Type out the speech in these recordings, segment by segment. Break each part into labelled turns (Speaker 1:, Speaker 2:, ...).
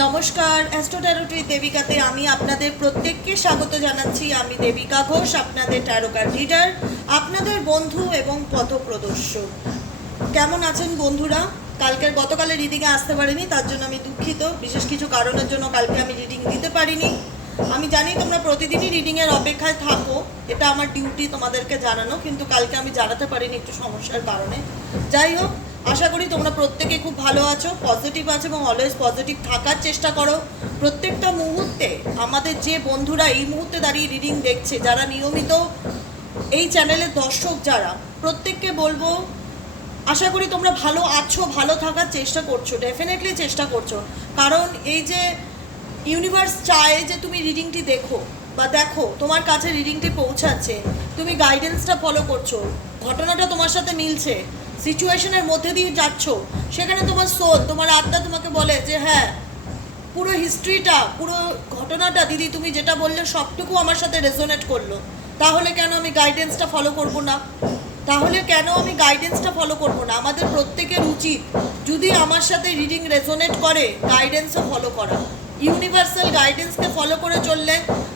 Speaker 1: নমস্কার অ্যাস্ট্রোট্যারোটি দেবিকাতে আমি আপনাদের প্রত্যেককে স্বাগত জানাচ্ছি। আমি দেবিকা ঘোষ, আপনাদের ট্যারোকার রিডার আপনাদের বন্ধু এবং পথপ্রদর্শক। কেমন আছেন বন্ধুরা? কালকের গতকালের রিডিংয়ে আসতে পারিনি, তার জন্য আমি দুঃখিত। বিশেষ কিছু কারণের জন্য কালকে আমি রিডিং দিতে পারিনি। আমি জানি তোমরা প্রতিদিনই রিডিংয়ের অপেক্ষায় থাকো, এটা আমার ডিউটি তোমাদেরকে জানানো, কিন্তু কালকে আমি জানাতে পারিনি একটু সমস্যার কারণে। যাই হোক আশা করি তোমরা প্রত্যেকে খুব ভালো আছো পজিটিভ আছো এবং অলওয়েজ পজিটিভ থাকার চেষ্টা করো। প্রত্যেকটা মুহূর্তে আমাদের যে বন্ধুরা এই মুহূর্তে দাঁড়িয়ে রিডিং দেখছে, যারা নিয়মিত এই চ্যানেলের দর্শক যারা, প্রত্যেককে বলব, আশা করি তোমরা ভালো আছো, ভালো থাকার চেষ্টা করছ ডেফিনেটলি চেষ্টা করছ। কারণ এই যে ইউনিভার্স চায় যে তুমি রিডিংটি দেখো বা দেখো, তোমার কাছে রিডিংটি পৌঁছাচ্ছে, তুমি গাইডেন্সটা ফলো করছ, ঘটনাটা তোমার সাথে মিলছে সিচুয়েশনের মধ্যে দিয়ে যাচ্ছ, সেখানে তোমার সোল তোমার আত্মা তোমাকে বলে যে হ্যাঁ পুরো হিস্ট্রিটা পুরো ঘটনাটা দিদি তুমি যেটা বললে সবটুকু আমার সাথে রেজোনেট করল। তাহলে কেন আমি গাইডেন্সটা ফলো করব না? তাহলে কেন আমি গাইডেন্সটা ফলো করব না? আমাদের প্রত্যেকের উচিত যদি আমার সাথে রিডিং রেজোনেট করে গাইডেন্সও ফলো করা। ইউনিভার্সাল গাইডেন্সকে ফলো করে চললে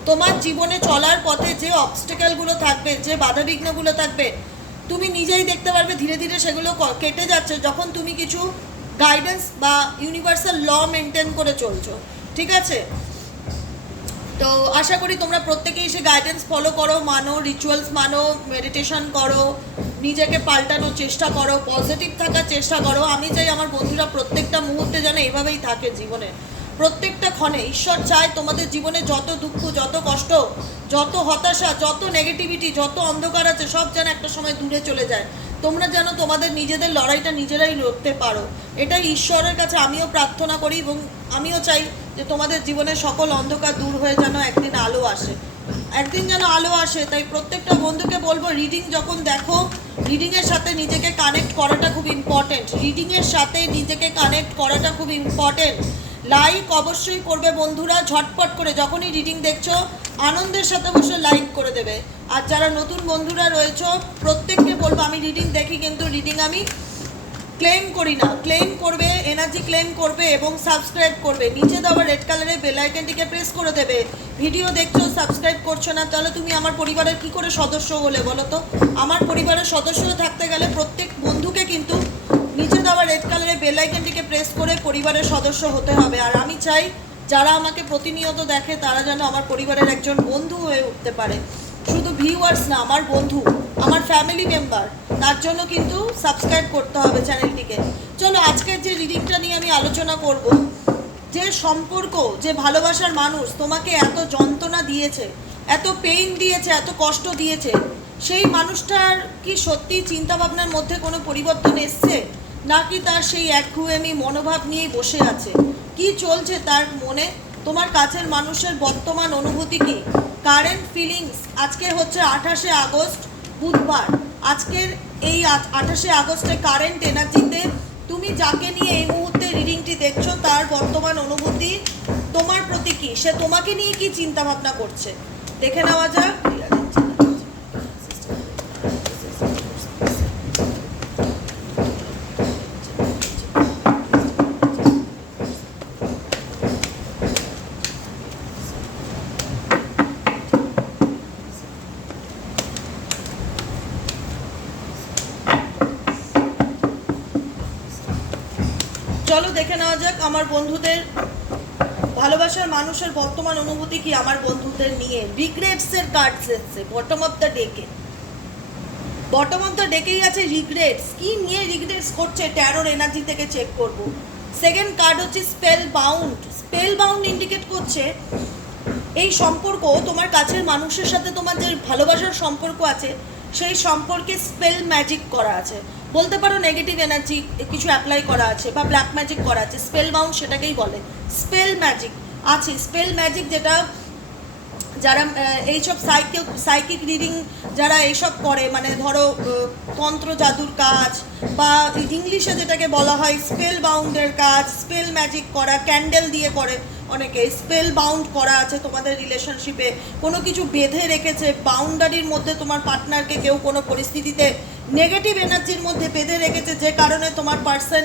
Speaker 1: তোমার জীবনে চলার পথে যে অবস্টেকেলগুলো থাকবে, যে বাধাবিঘ্নগুলো থাকবে তুমি নিজেই দেখতে পারবে, ধীরে ধীরে সেগুলো কেটে যাচ্ছে যখন তুমি কিছু গাইডেন্স বা ইউনিভার্সাল ল মেনটেন করে চলছো। ঠিক আছে? তো আশা করি তোমরা প্রত্যেকেই সে গাইডেন্স ফলো করো, মানো রিচুয়ালস মানো মেডিটেশন করো, নিজেকে পাল্টানোর চেষ্টা করো পজিটিভ থাকার চেষ্টা করো। আমি চাই আমার বন্ধুরা প্রত্যেকটা মুহূর্তে যেন এভাবেই থাকে জীবনে। প্রত্যেকটা ক্ষণে ঈশ্বর চায় তোমাদের জীবনে যত দুঃখ, যত কষ্ট, যত হতাশা, যত নেগেটিভিটি যত অন্ধকার আছে, সব যেন একটা সময় দূরে চলে যায়। তোমরা যেন তোমাদের নিজেদের লড়াইটা নিজেরাই লড়তে পারো। এটাই ঈশ্বরের কাছে আমিও প্রার্থনা করি এবং আমিও চাই যে তোমাদের জীবনে সকল অন্ধকার দূর হয়ে যেন একদিন আলো আসে। একদিন যেন আলো আসে, তাই প্রত্যেকটা বন্ধুকে বলব রিডিং যখন দেখো রিডিংয়ের সাথে নিজেকে কানেক্ট করাটা খুব ইম্পর্টেন্ট রিডিংয়ের সাথে নিজেকে কানেক্ট করাটা খুব ইম্পর্টেন্ট লাইক অবশ্যই করবে বন্ধুরা, ঝটপট করে যখনই রিডিং দেখছ, আনন্দের সাথে বসে লাইক করে দেবে। আর যারা নতুন বন্ধুরা রয়েছো, প্রত্যেককে বলব, আমি রিডিং দেখি কিন্তু রিডিং আমি ক্লেম করি না। ক্লেম করবে এনার্জি ক্লেম করবে এবং সাবস্ক্রাইব করবে। নিচে দেওয়া রেড কালারের বেল আইকনটিকে প্রেস করে দেবে। ভিডিও দেখছ সাবস্ক্রাইব করছ না, তাহলে তুমি আমার পরিবারের কি করে সদস্য হলে বলো তো? আমার পরিবারের সদস্য থাকতে গেলে প্রত্যেক বন্ধুকে কিন্তু রেড কালারের বেল আইকনটিকে প্রেস করে পরিবারের সদস্য হতে হবে। আর আমি চাই যারা আমাকে প্রতিনিয়ত দেখে তারা যেন আমার পরিবারের একজন বন্ধু হয়ে উঠতে পারে। শুধু ভিউয়ার্স না, আমার বন্ধু, আমার ফ্যামিলি মেম্বার তার জন্য কিন্তু সাবস্ক্রাইব করতে হবে চ্যানেলটিকে চলো, আজকের যে রিডিংটা নিয়ে আমি আলোচনা করব, যে সম্পর্ক, যে ভালোবাসার মানুষ তোমাকে এত যন্ত্রণা দিয়েছে, এত পেইন দিয়েছে, এত কষ্ট দিয়েছে, সেই মানুষটার কি সত্যি চিন্তাভাবনার মধ্যে কোনো পরিবর্তন এসছে? নাকি তার সেই একঘুয়েমি মনোভাব নিয়েই বসে আছে? কি চলছে তার মনে? তোমার কাছের মানুষের বর্তমান অনুভূতি কি? কারেন্ট ফিলিংস, আজকে হচ্ছে আঠাশে আগস্ট, বুধবার। আজকের এই আঠাশে আগস্টে কারেন্ট এনার্জিতে তুমি যাকে নিয়ে এই মুহূর্তে রিডিংটি দেখছ, তার বর্তমান অনুভূতি, তোমার প্রতি কি? সে তোমাকে নিয়ে কি চিন্তা ভাবনা করছে? দেখে নেওয়া যাক চলো দেখে নেওয়া যাক আমার বন্ধুদের ভালোবাসার মানুষের বর্তমান অনুভূতি কি আমার বন্ধুদের নিয়ে? রিগ্রেটস এর কার্ডস এসছে বটম অফ দ্য ডেকে বটম অফ দ্য ডেকেই আছে রিগ্রেটস কি নিয়ে রিগ্রেটস করছে? ট্যারোর এনার্জি থেকে চেক করব। সেকেন্ড কার্ড হচ্ছে spellbound spellbound indicate করছে এই সম্পর্ক, তোমার কাছের মানুষের সাথে তোমার যে ভালোবাসার সম্পর্ক আছে, সেই সম্পর্কে স্পেল ম্যাজিক করা আছে। বলতে পারো নেগেটিভ এনার্জি কিছু অ্যাপ্লাই করা আছে বা ব্ল্যাক ম্যাজিক করা আছে স্পেল বাউন্ড সেটাকেই বলে। স্পেল ম্যাজিক আছে স্পেল ম্যাজিক যেটা যারা এইসব সাইকিক সাইকিক রিডিং যারা এইসব করে মানে ধরো তন্ত্র জাদুর কাজ বা ইংলিশে যেটাকে বলা হয় স্পেল বাউন্ডের কাজ স্পেল ম্যাজিক করা ক্যান্ডেল দিয়ে করে অনেকে। স্পেল বাউন্ড করা আছে তোমাদের রিলেশনশিপে কোনো কিছু বেঁধে রেখেছে বাউন্ডারির মধ্যে তোমার পার্টনারকে কেউ কোনো পরিস্থিতিতে নেগেটিভ এনার্জির মধ্যে বেঁধে রেখেছে, যে কারণে তোমার পার্সন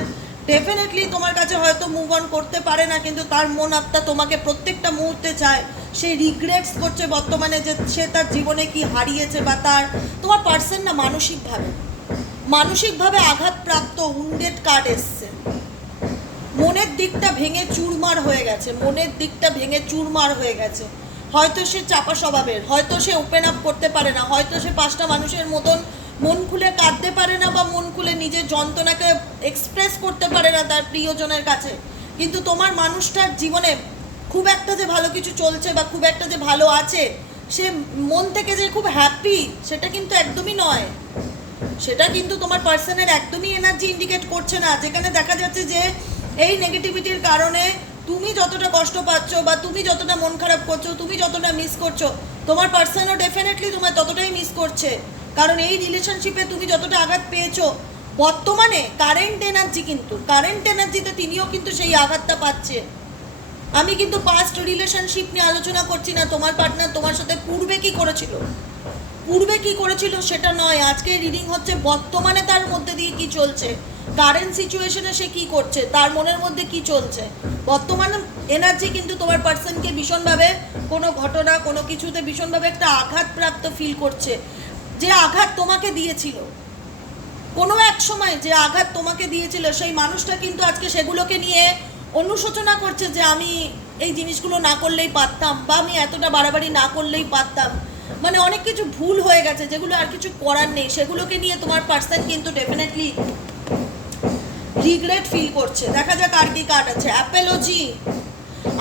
Speaker 1: ডেফিনেটলি তোমার কাছে হয়তো মুভ অন করতে পারে না, কিন্তু তার মন আত্মা তোমাকে প্রত্যেকটা মুহূর্তে চায়। সে রিগ্রেটস করছে বর্তমানে যে সে তার জীবনে কি হারিয়েছে বা তার, তোমার পার্সন না মানসিকভাবে। মানসিকভাবে আঘাতপ্রাপ্ত উন্ডেড কার্ড এসছে। মনের দিকটা ভেঙে চুরমার হয়ে গেছে, মনের দিকটা ভেঙে চুরমার হয়ে গেছে। হয়তো সে চাপা স্বভাবের, হয়তো সে ওপেন আপ করতে পারে না, হয়তো সে পাঁচটা মানুষের মতন মন খুলে কাঁদতে পারে না বা মন খুলে নিজের যন্ত্রণাকে এক্সপ্রেস করতে পারে না তার প্রিয়জনের কাছে। কিন্তু তোমার মানুষটার জীবনে খুব একটা যে ভালো কিছু চলছে বা খুব একটা যে ভালো আছে, সে মন থেকে যে খুব হ্যাপি সেটা কিন্তু একদমই নয়। সেটা কিন্তু তোমার পার্সনের একদমই এনার্জি ইন্ডিকেট করছে না। যেখানে দেখা যাচ্ছে যে এই নেগেটিভিটির কারণে তুমি যতটা কষ্ট পাচ্ছ বা তুমি যতটা মন খারাপ করছ, তুমি যতটা মিস করছ, তোমার পার্সনও ডেফিনেটলি তোমার ততটাই মিস করছে। কারণ এই রিলেশনশিপে তুমি যতটা আঘাত পেয়েছ, বর্তমানে কারেন্ট এনার্জি কিন্তু কারেন্ট এনার্জিতে তিনিও কিন্তু সেই আঘাতটা পাচ্ছে। আমি কিন্তু পাস্ট রিলেশনশিপ নিয়ে আলোচনা করছি না, তোমার পার্টনার তোমার সাথে পূর্বে কি করেছিল? পূর্বে কি করেছিল সেটা নয় আজকে রিডিং হচ্ছে বর্তমানে তার মধ্যে দিয়ে কি চলছে কারেন্ট সিচুয়েশনে সে কি করছে, তার মনের মধ্যে কি চলছে। বর্তমানে এনার্জি কিন্তু তোমার পার্সনকে ভীষণভাবে কোনো ঘটনা, কোনো কিছুতে ভীষণভাবে একটা আঘাতপ্রাপ্ত ফিল করছে। যে আঘাত তোমাকে দিয়েছিল। কোনো এক সময় যে আঘাত তোমাকে দিয়েছিল, সেই মানুষটা কিন্তু আজকে সেগুলোকে নিয়ে অনুশোচনা করছে যে আমি এই জিনিসগুলো না করলেই পারতাম বা আমি এতটা বাড়াবাড়ি না করলেই পারতাম। মানে অনেক কিছু ভুল হয়ে গেছে, যেগুলো আর কিছু করার নেই। সেগুলোকে নিয়ে তোমার পার্সন কিন্তু ডেফিনেটলি রিগ্রেট ফিল করছে। দেখা যাক আর কি কার্ড আছে। অ্যাপেলজি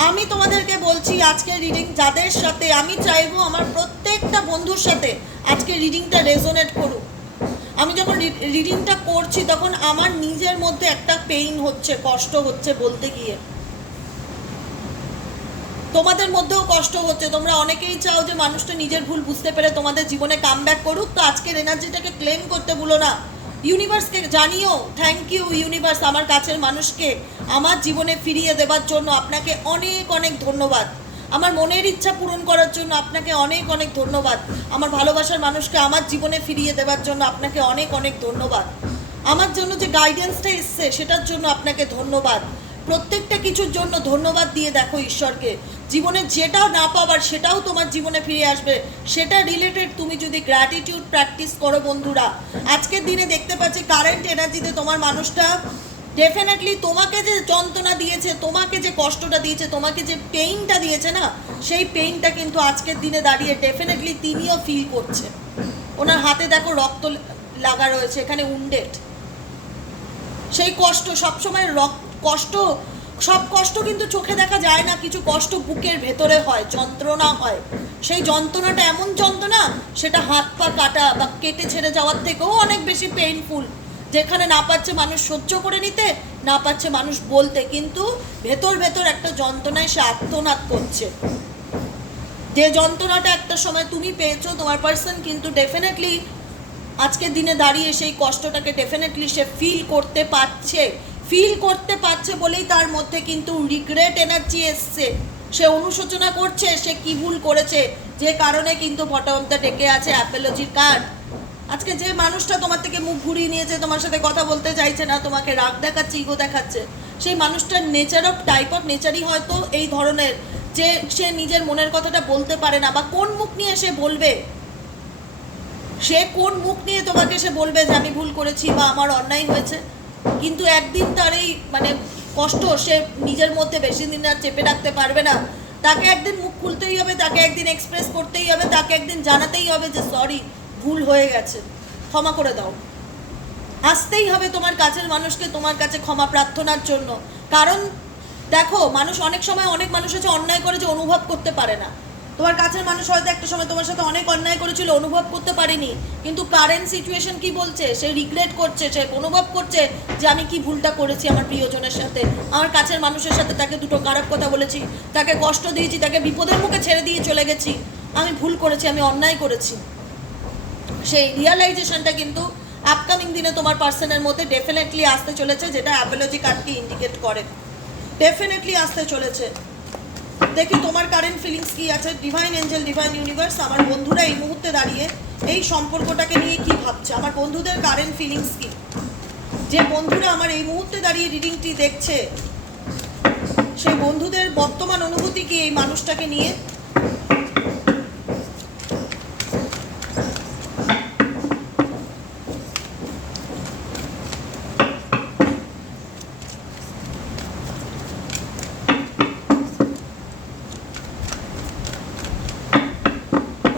Speaker 1: আমি তোমাদেরকে বলছি আজকে রিডিং যাদের সাথে আমি চাইব আমার প্রত্যেকটা বন্ধুর সাথে আজকে রিডিংটা রেজোনেট করুক। আমি যখন রিডিংটা করছি তখন আমার নিজের মধ্যে একটা পেইন হচ্ছে, কষ্ট হচ্ছে বলতে গিয়ে। তোমাদের মধ্যেও কষ্ট হচ্ছে। তোমরা অনেকেই চাও যে মানুষটা নিজের ভুল বুঝতে পেরে তোমাদের জীবনে কাম করুক। তো আজকের এনার্জিটাকে ক্লেম করতে ভুলো না। ইউনিভার্সকে জানিও থ্যাংক ইউ ইউনিভার্স আমার কাছের মানুষকে, আমার জীবনে ফিরিয়ে দেবার জন্য আপনাকে অনেক অনেক ধন্যবাদ। আমার মনের ইচ্ছা পূরণ করার জন্য আপনাকে অনেক অনেক ধন্যবাদ। আমার ভালোবাসার মানুষকে আমার জীবনে ফিরিয়ে দেওয়ার জন্য আপনাকে অনেক অনেক ধন্যবাদ। আমার জন্য যে গাইডেন্সটা এসছে, সেটার জন্য আপনাকে ধন্যবাদ। প্রত্যেকটা কিছুর জন্য ধন্যবাদ দিয়ে দেখো ঈশ্বরকে। জীবনে যেটাও না পাবার সেটাও তোমার জীবনে ফিরে আসবে। সেটা রিলেটেড তুমি যদি গ্র্যাটিটিউড প্র্যাকটিস করো বন্ধুরা। আজকের দিনে দেখতে পাচ্ছি কারেন্ট এনার্জিতে তোমার মানুষটা ডেফিনেটলি তোমাকে যে যন্ত্রণা দিয়েছে, তোমাকে যে কষ্টটা দিয়েছে, তোমাকে যে পেইনটা দিয়েছে না, সেই পেইনটা কিন্তু আজকের দিনে দাঁড়িয়ে ডেফিনেটলি তিনিও ফিল করছে। ওনার হাতে দেখো রক্ত লাগা রয়েছে, এখানে উন্ডেট সেই কষ্ট সবসময় রক্ত কষ্ট, সব কষ্ট কিন্তু চোখে দেখা যায় না, কিছু কষ্ট বুকের ভেতরে হয়, যন্ত্রণা হয়। সেই যন্ত্রণাটা এমন যন্ত্রণা, সেটা হাত পা কাটা বা কেটে ছেড়ে যাওয়ার থেকেও অনেক বেশি পেইনফুল যেখানে না পাচ্ছে মানুষ সহ্য করে নিতে, না পাচ্ছে মানুষ বলতে, কিন্তু ভেতর ভেতর একটা যন্ত্রণায় সে আত্মনাদ করছে। যে যন্ত্রণাটা একটা সময় তুমি পেয়েছ, তোমার পার্সন কিন্তু ডেফিনেটলি আজকের দিনে দাঁড়িয়ে সেই কষ্টটাকে ডেফিনেটলি সে ফিল করতে পারছে। ফিল করতে পারছে বলেই তার মধ্যে কিন্তু রিগ্রেট এনার্জি এসছে। সে অনুশোচনা করছে, সে কি ভুল করেছে, যে কারণে কিন্তু বটমটা ডেকে আছে অ্যাপেলজির কার্ড আজকে যে মানুষটা তোমার থেকে মুখ ঘুরিয়ে নিয়েছে, তোমার সাথে কথা বলতে চাইছে না, তোমাকে রাগ দেখাচ্ছে ইগো দেখাচ্ছে, সেই মানুষটার নেচার অফ টাইপ অফ নেচারই হয়তো এই ধরনের যে সে নিজের মনের কথাটা বলতে পারে না, বা কোন মুখ নিয়ে সে বলবে? সে কোন মুখ নিয়ে তোমাকে সে বলবে যে আমি ভুল করেছি বা আমার অন্যায় হয়েছে? কিন্তু একদিন তার এই মানে কষ্ট সে নিজের মধ্যে বেশি দিন আর চেপে রাখতে পারবে না। তাকে একদিন মুখ খুলতেই হবে, তাকে একদিন এক্সপ্রেস করতেই হবে, তাকে একদিন জানাতেই হবে যে সরি ভুল হয়ে গেছে। ক্ষমা করে দাও। আসতেই হবে তোমার কাছের মানুষকে তোমার কাছে ক্ষমা প্রার্থনার জন্য। কারণ, দেখো, মানুষ অনেক সময় অনেক মানুষ আছে অন্যায় করে যে, অনুভব করতে পারে না। তোমার কাছের মানুষ হয়তো একটা সময় তোমার সাথে অনেক অন্যায় করেছিল, অনুভব করতে পারেনি। কিন্তু কারেন্ট সিচুয়েশন কি বলছে? সে রিগ্রেট করছে, সে অনুভব করছে যে আমি কি ভুলটা করেছি আমার প্রিয়জনের সাথে। আমার কাছের মানুষের সাথে তাকে দুটো খারাপ কথা বলেছি, তাকে কষ্ট দিয়েছি, তাকে বিপদের মুখে ছেড়ে দিয়ে চলে গেছি। আমি ভুল করেছি, আমি অন্যায় করেছি। সেই রিয়ালাইজেশনটা কিন্তু আপকামিং দিনে তোমার পার্সনের মধ্যে ডেফিনেটলি আসতে চলেছে, যেটা অ্যাপোলজি কার্ডকে ইন্ডিকেট করে। ডেফিনেটলি আসতে চলেছে। দেখি তোমার কারেন্ট ফিলিংস কি আছে? ডিভাইন এঞ্জেল ডিভাইন ইউনিভার্স আমার বন্ধুরা এই মুহূর্তে দাঁড়িয়ে এই সম্পর্কটাকে নিয়ে কি ভাবছে? আমার বন্ধুদের কারেন্ট ফিলিংস কি? যে বন্ধুরা আমার এই মুহূর্তে দাঁড়িয়ে রিডিংটি দেখছে, সেই বন্ধুদের বর্তমান অনুভূতি কি এই মানুষটাকে নিয়ে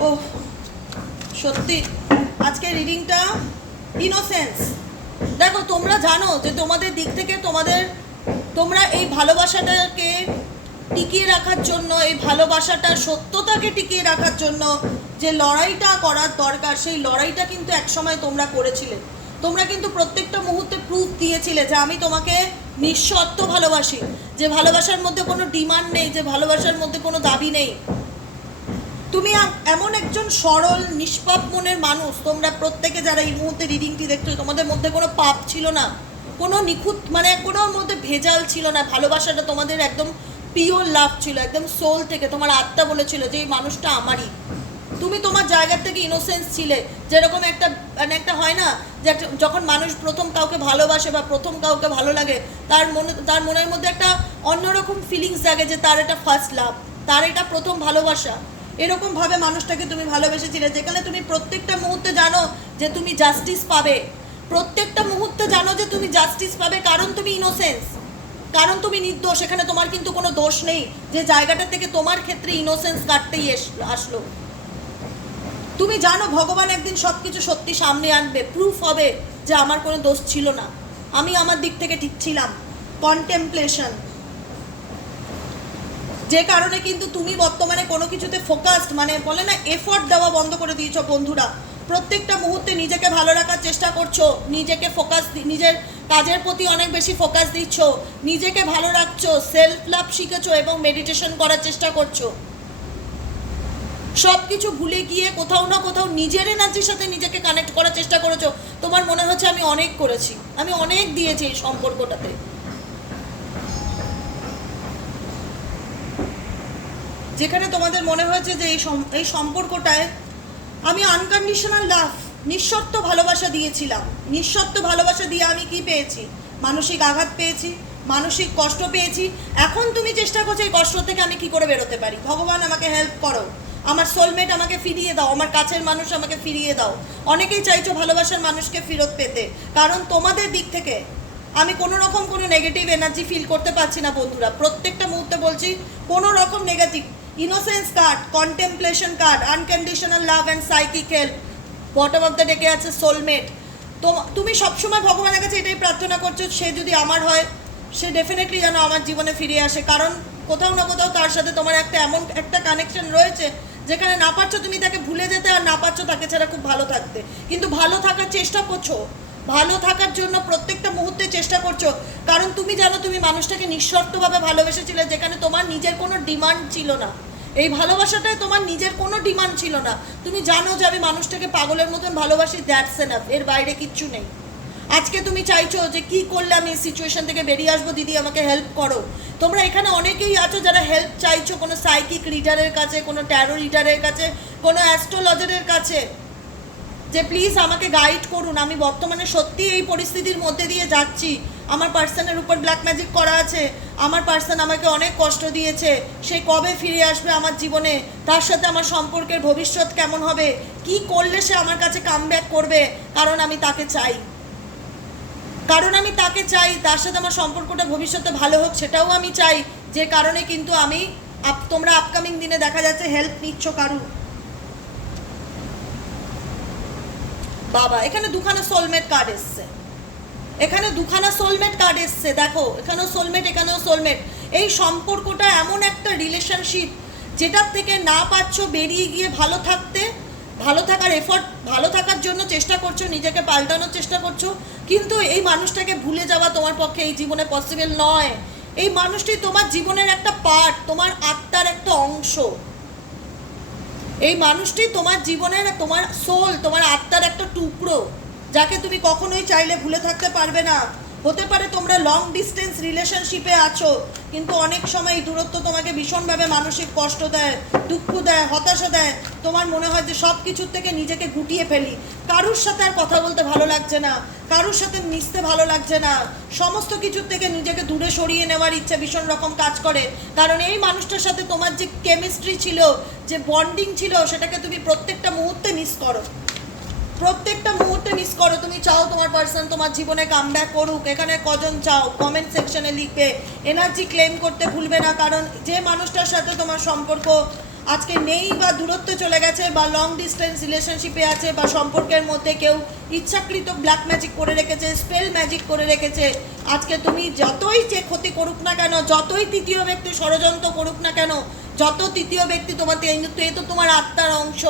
Speaker 1: ও সত্যি আজকে রিডিংটা ইনোসেন্স দেখো তোমরা জানো যে তোমাদের দিক থেকে তোমাদের, তোমরা এই ভালোবাসাটাকে টিকিয়ে রাখার জন্য, এই ভালোবাসাটার সত্যতাকে টিকিয়ে রাখার জন্য যে লড়াইটা করার দরকার, সেই লড়াইটা কিন্তু একসময় তোমরা করেছিলে। তোমরা কিন্তু প্রত্যেকটা মুহূর্তে প্রুফ দিয়েছিলে যে আমি তোমাকে নিঃশর্ত ভালোবাসি, যে ভালোবাসার মধ্যে কোনো ডিমান্ড নেই, যে ভালোবাসার মধ্যে কোনো দাবি নেই। তুমি এমন একজন সরল, নিষ্পাপ মনের মানুষ, তোমরা প্রত্যেকে যারা এই মুহূর্তে রিডিংটি দেখছ, তোমাদের মধ্যে কোনো পাপ ছিল না। কোনো নিখুঁত মানে কোনোর মধ্যে ভেজাল ছিল না, ভালোবাসাটা তোমাদের একদম পিওর লাভ ছিল, একদম সোল থেকে। তোমার আত্মা বলেছিল যে এই মানুষটা আমারই। তুমি তোমার জায়গার থেকে ইনোসেন্স ছিলে। যেরকম একটা মানে একটা হয় না, যে যখন মানুষ প্রথম কাউকে ভালোবাসে বা প্রথম কাউকে ভালো লাগে, তার মনে, তার মনের মধ্যে একটা অন্যরকম ফিলিংস জাগে যে তার এটা ফার্স্ট লাভ তার এটা প্রথম ভালোবাসা। এরকমভাবে মানুষটাকে তুমি ভালোবেসেছিলে, যেখানে তুমি প্রত্যেকটা মুহূর্তে জানো যে তুমি জাস্টিস পাবে। প্রত্যেকটা মুহূর্তে জানো যে তুমি জাস্টিস পাবে, কারণ তুমি ইনোসেন্স কারণ তুমি নির্দোষ, এখানে তোমার কিন্তু কোনো দোষ নেই। যে জায়গাটা থেকে তোমার ক্ষেত্রে ইনোসেন্স কাটতেই আসলো। তুমি জানো ভগবান একদিন সব কিছু সত্যি সামনে আনবে প্রুফ হবে যে আমার কোনো দোষ ছিল না। আমি আমার দিক থেকে ঠিক ছিলাম। কন্টেম্পলেশন যে কারণে কিন্তু তুমি বর্তমানে কোনো কিছুতে ফোকাসড মানে বলে না এফোর্ট দেওয়া বন্ধ করে দিয়েছ বন্ধুরা। প্রত্যেকটা মুহূর্তে নিজেকে ভালো রাখার চেষ্টা করছ, নিজেকে ফোকাস নিজের কাজের প্রতি অনেক বেশি ফোকাস দিচ্ছ, নিজেকে ভালো রাখছো সেলফ লাভ শিখেছো এবং মেডিটেশন করার চেষ্টা করছ। সব কিছু ভুলে গিয়ে কোথাও না কোথাও নিজের এনার্জির সাথে নিজেকে কানেক্ট করার চেষ্টা করেছ, তোমার মনে হচ্ছে আমি অনেক করেছি, আমি অনেক দিয়েছি এই সম্পর্কটাতে। যেখানে তোমাদের মনে হয়েছে যে এই সম- এই সম্পর্কটায় আমি আনকন্ডিশনাল লাভ নিঃশর্ত ভালোবাসা দিয়েছিলাম। নিঃশর্ত ভালোবাসা দিয়ে আমি কি পেয়েছি? মানসিক আঘাত পেয়েছি, মানসিক কষ্ট পেয়েছি। এখন তুমি চেষ্টা করছ এই কষ্ট থেকে আমি কি করে বেরোতে পারি? ভগবান আমাকে হেল্প করো। আমার সোলমেট আমাকে ফিরিয়ে দাও, আমার কাছের মানুষ আমাকে ফিরিয়ে দাও। অনেকেই চাইছো ভালোবাসার মানুষকে ফেরত পেতে। কারণ তোমাদের দিক থেকে আমি কোনো রকম কোনো নেগেটিভ এনার্জি ফিল করতে পারছি না, বন্ধুরা। প্রত্যেকটা মুহূর্তে বলছি, কোনো রকম negative innocence card contemplation card unconditional love and psychic help bottom of the ডেকে আছে সোলমেট তো তুমি সবসময় ভগবানের কাছে এটাই প্রার্থনা করছ, সে যদি আমার হয়, সে ডেফিনেটলি যেন আমার জীবনে ফিরে আসে। কারণ কোথাও না কোথাও তার সাথে তোমার একটা এমন একটা কানেকশন রয়েছে, যেখানে না পারছ তুমি তাকে ভুলে যেতে আর না পারছ তাকে ছাড়া খুব ভালো থাকতে। কিন্তু ভালো থাকার চেষ্টা করছ। ভালো থাকার জন্য প্রত্যেকটা মুহূর্তে চেষ্টা করছ। কারণ তুমি জানো, তুমি মানুষটাকে নিঃশর্তভাবে ভালোবেসেছিলে, যেখানে তোমার নিজের কোনো ডিমান্ড ছিল না। এই ভালোবাসাটায় তোমার নিজের কোনো ডিমান্ড ছিল না। তুমি জানো যে আমি মানুষটাকে পাগলের মতন ভালোবাসি দ্যাটস এনাফ এর বাইরে কিচ্ছু নেই। আজকে তুমি চাইছো যে কি করলে আমি এই সিচুয়েশন থেকে বেরিয়ে আসব, দিদি আমাকে হেল্প করো। তোমরা এখানে অনেকেই আছো যারা হেল্প চাইছো কোনো সাইকিক রিডারের কাছে, কোনো ট্যারো রিডারের কাছে, কোনো অ্যাস্ট্রোলজারের কাছে। যে প্লিজ আমাকে গাইড করুন। আমি বর্তমানে সত্যি এই পরিস্থিতির মধ্যে দিয়ে যাচ্ছি। আমার পার্সনের উপর ব্ল্যাক ম্যাজিক করা আছে। আমার পার্সন আমাকে অনেক কষ্ট দিয়েছে। সে কবে ফিরে আসবে আমার জীবনে? তার সাথে আমার সম্পর্কের ভবিষ্যৎ কেমন হবে? কি করলে সে আমার কাছে কাম করবে? কারণ আমি তাকে চাই। কারণ আমি তাকে চাই, তার সাথে আমার সম্পর্কটা ভবিষ্যতে ভালো হোক, সেটাও আমি চাই। যে কারণে কিন্তু আমি তোমরা আপকামিং দিনে দেখা যাচ্ছে হেল্প নিচ্ছ কারুর। বাবা, এখানে দুখানা সোলমেট কার্ড এসছে। এখানে দুখানা সোলমেট কার্ড এসছে, দেখো, এখানেও সোলমেট এখানেও সোলমেট এই সম্পর্কটা এমন একটা রিলেশনশিপ যেটার থেকে না পাচ্ছ বেরিয়ে গিয়ে ভালো থাকতে, ভালো থাকার এফর্ট ভালো থাকার জন্য চেষ্টা করছ, নিজেকে পাল্টানোর চেষ্টা করছ, কিন্তু এই মানুষটাকে ভুলে যাওয়া তোমার পক্ষে এই জীবনে পসিবল নয়। এই মানুষটি তোমার জীবনের একটা পার্ট তোমার আত্মার একটা অংশ। এই মানুষটি তোমার জীবনের, তোমার সোল তোমার আত্মার একটা টুকরো, যাকে তুমি কখনোই চাইলে ভুলে থাকতে পারবে না। হতে পারে তোমরা লং ডিস্টেন্স রিলেশনশিপে আছো, কিন্তু অনেক সময় এই দূরত্ব তোমাকে ভীষণভাবে মানসিক কষ্ট দেয়, দুঃখ দেয়, হতাশা দেয়। তোমার মনে হয় যে সব কিছুর থেকে নিজেকে গুটিয়ে ফেলি। কারুর সাথে আর কথা বলতে ভালো লাগছে না, কারুর সাথে মিশতে ভালো লাগছে না। সমস্ত কিছুর থেকে নিজেকে দূরে সরিয়ে নেওয়ার ইচ্ছে ভীষণ রকম কাজ করে। কারণ এই মানুষটার সাথে তোমার যে কেমিস্ট্রি ছিল, যে বন্ডিং ছিল, সেটাকে তুমি প্রত্যেকটা মুহূর্তে মিস করো। প্রত্যেকটা মুহূর্তে মিস করো। তুমি চাও তোমার পার্সন তোমার জীবনে কাম করুক। এখানে কজন চাও? কমেন্ট সেকশনে লিখবে। এনার্জি ক্লেম করতে ভুলবে না, কারণ যে মানুষটার সাথে তোমার সম্পর্ক আজকে নেই বা দূরত্ব চলে গেছে বা লং ডিস্টেন্স রিলেশনশিপে আছে বা সম্পর্কের মধ্যে কেউ ইচ্ছাকৃত ব্ল্যাক ম্যাজিক করে রেখেছে স্পেল ম্যাজিক করে রেখেছে, আজকে তুমি যতই যে ক্ষতি করুক না কেন, যতই তৃতীয় ব্যক্তি ষড়যন্ত্র করুক না কেন, যত তৃতীয় ব্যক্তি তোমার তো তোমার আত্মার অংশ।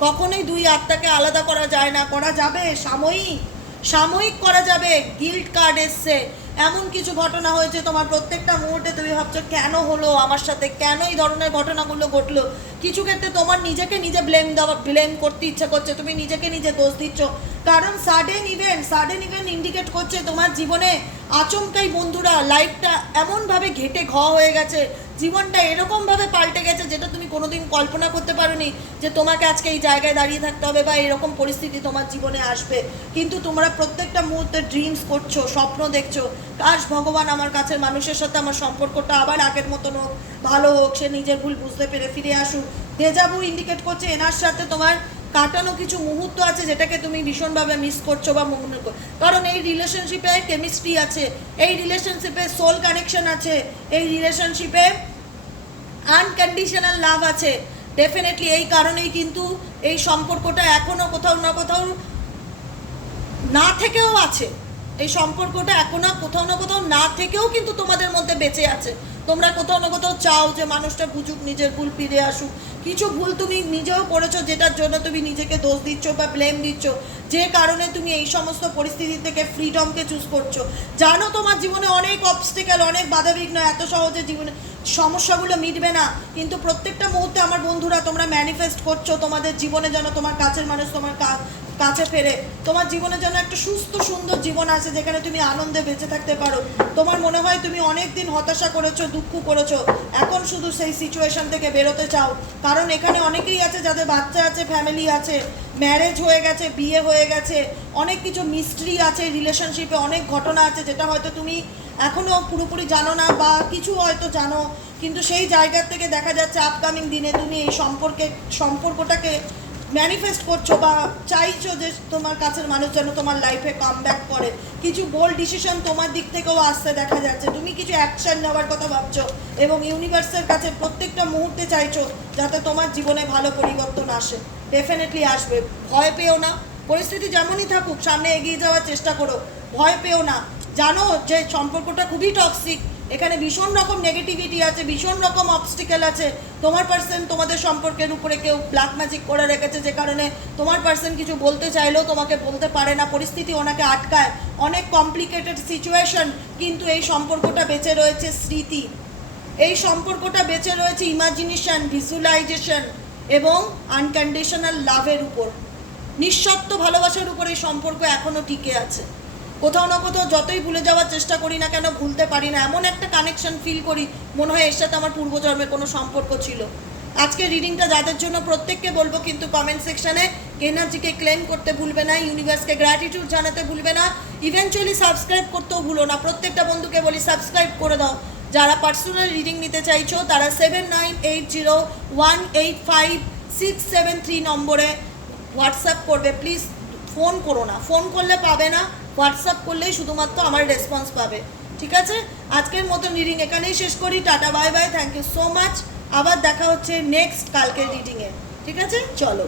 Speaker 1: কখনোই দুই আত্মাকে আলাদা করা যায় না। করা যাবে সাময়িক। সাময়িক করা যাবে। গিল্ড কার্ড এসছে। এমন কিছু ঘটনা হয়েছে, তোমার প্রত্যেকটা মুহূর্তে তুমি ভাবছ, কেন হলো আমার সাথে? কেন এই ধরনের ঘটনাগুলো ঘটলো? কিছু ক্ষেত্রে তোমার নিজেকে নিজে ব্লেম দেওয়া ব্লেম করতে ইচ্ছে করছে। তুমি নিজেকে নিজে দোষ দিচ্ছ। কারণ sudden event sudden event indicate করছে তোমার জীবনে আচমকাই বন্ধুরা লাইফটা এমনভাবে ঘেটে ঘ হয়ে গেছে জীবনটা এরকমভাবে পাল্টে গেছে যেটা তুমি কোনোদিন কল্পনা করতে পারোনি যে তোমাকে আজকে এই জায়গায় দাঁড়িয়ে থাকতে হবে বা এরকম পরিস্থিতি তোমার জীবনে আসবে। কিন্তু তোমরা প্রত্যেকটা মুহূর্তে ড্রিমস করছ, স্বপ্ন দেখছ। কাশ ভগবান আমার কাছের মানুষের সাথে আমার সম্পর্কটা আবার আগের মতন হোক, ভালো হোক, সে নিজের ভুল বুঝতে পেরে ফিরে আসুক। দেজাবু ইন্ডিকেট করছে, এনার সাথে তোমার কাটানো কিছু মুহূর্ত আছে যেটাকে তুমি ভীষণভাবে মিস করছ বা মনে করো কারণ এই রিলেশনশিপে কেমিস্ট্রি আছে, এই রিলেশনশিপে সোল কানেকশন আছে, এই রিলেশনশিপে আনকন্ডিশনাল লাভ আছে। ডেফিনেটলি এই কারণেই কিন্তু এই সম্পর্কটা এখনও কোথাও না কোথাও না থেকেও আছে। এই সম্পর্কটা এখন এখনও কোথাও না কোথাও না থেকেও কিন্তু তোমাদের মধ্যে বেঁচে আছে। তোমরা কোথাও না কোথাও চাও যে মানুষটা বুঝুক, নিজের ভুল ফিরে আসুক। কিছু ভুল তুমি নিজেও করেছ, যেটার জন্য তুমি নিজেকে দোষ দিচ্ছ বা ব্লেম দিচ্ছ। যে কারণে তুমি এই সমস্ত পরিস্থিতি থেকে ফ্রিডমকে চুজ করছ। জানো তোমার জীবনে অনেক অবস্টিক্যাল অনেক বাধাবিঘ্ন, এত সহজে জীবনে সমস্যাগুলো মিটবে না। কিন্তু প্রত্যেকটা মুহূর্তে আমার বন্ধুরা তোমরা ম্যানিফেস্ট করছ, তোমাদের জীবনে যেন তোমার কাছের মানুষ তোমার কাছে ফেরে। তোমার জীবনে যেন একটা সুস্থ, সুন্দর জীবন আছে যেখানে তুমি আনন্দে বেঁচে থাকতে পারো। তোমার মনে হয় তুমি অনেক দিন হতাশা করেছ, দুঃখ করেছ। এখন শুধু সেই সিচুয়েশন থেকে বেরোতে চাও। কারণ এখানে অনেকেই আছে যাদের বাচ্চা আছে ফ্যামিলি আছে ম্যারেজ হয়ে গেছে, বিয়ে হয়ে গেছে। অনেক কিছু মিস্ট্রি আছে রিলেশনশিপে অনেক ঘটনা আছে যেটা হয়তো তুমি এখনও পুরোপুরি জানো না বা কিছু হয়তো জানো। কিন্তু সেই জায়গার থেকে দেখা যাচ্ছে আপকামিং দিনে তুমি এই সম্পর্কে, সম্পর্কটাকে ম্যানিফেস্ট করছ বা চাইছো যে তোমার কাছের মানুষ যেন তোমার লাইফে কাম ব্যাক করে। কিছু বোল্ড ডিসিশন তোমার দিক থেকেও আসতে দেখা যাচ্ছে। তুমি কিছু অ্যাকশন নেওয়ার কথা ভাবছ এবং ইউনিভার্সের কাছে প্রত্যেকটা মুহূর্তে চাইছো যাতে তোমার জীবনে ভালো পরিবর্তন আসে। ডেফিনেটলি আসবে। ভয় পেও না। পরিস্থিতি যেমনই থাকুক, সামনে এগিয়ে যাওয়ার চেষ্টা করো। ভয় পেও না। জানো যে সম্পর্কটা খুবই টক্সিক এখানে ভীষণ রকম নেগেটিভিটি আছে, ভীষণ রকম অবস্টিকেল আছে। তোমার পার্সন তোমাদের সম্পর্কের উপরে কেউ ব্ল্যাক ম্যাজিক করে রেখেছে, যে কারণে তোমার পার্সন কিছু বলতে চাইলেও তোমাকে বলতে পারে না, পরিস্থিতি ওনাকে আটকায়। অনেক কমপ্লিকেটেড সিচুয়েশন কিন্তু এই সম্পর্কটা বেঁচে রয়েছে স্মৃতি। এই সম্পর্কটা বেঁচে রয়েছে ইমাজিনেশন ভিজুয়ালাইজেশন এবং আনকন্ডিশনাল লাভের উপর। নিঃস্বার্থ ভালোবাসার উপর এই সম্পর্ক এখনও টিকে আছে। কোথাও না কোথাও যতই ভুলে যাওয়ার চেষ্টা করি না কেন, ভুলতে পারি না। এমন একটা কানেকশন ফিল করি, মনে হয় এর সাথে আমার পূর্বজন্মের কোনো সম্পর্ক ছিল। আজকে রিডিংটা যাদের জন্য প্রত্যেককে বলব কিন্তু কমেন্ট সেকশনে এনার্জিকে ক্লেম করতে ভুলবে না ইউনিভার্সকে গ্র্যাটিটিউড জানাতে ভুলবে না ইভেনচুয়ালি সাবস্ক্রাইব করতেও ভুলো না। প্রত্যেকটা বন্ধুকে বলি সাবস্ক্রাইব করে দাও। যারা পার্সোনাল রিডিং নিতে চাইছো, তারা seven nine eight zero one eight five six seven three নম্বরে হোয়াটসঅ্যাপ করবে। প্লিজ ফোন করো না। ফোন করলে পাবে না। হোয়াটসঅ্যাপ করলেই শুধুমাত্র আমার রেসপন্স পাবে, ঠিক আছে? আজকের মতো রিডিং এখানেই শেষ করি, tata bye bye thank you so much আবার দেখা হচ্ছে নেক্সট কালকের রিডিংয়ে ঠিক আছে? চলো।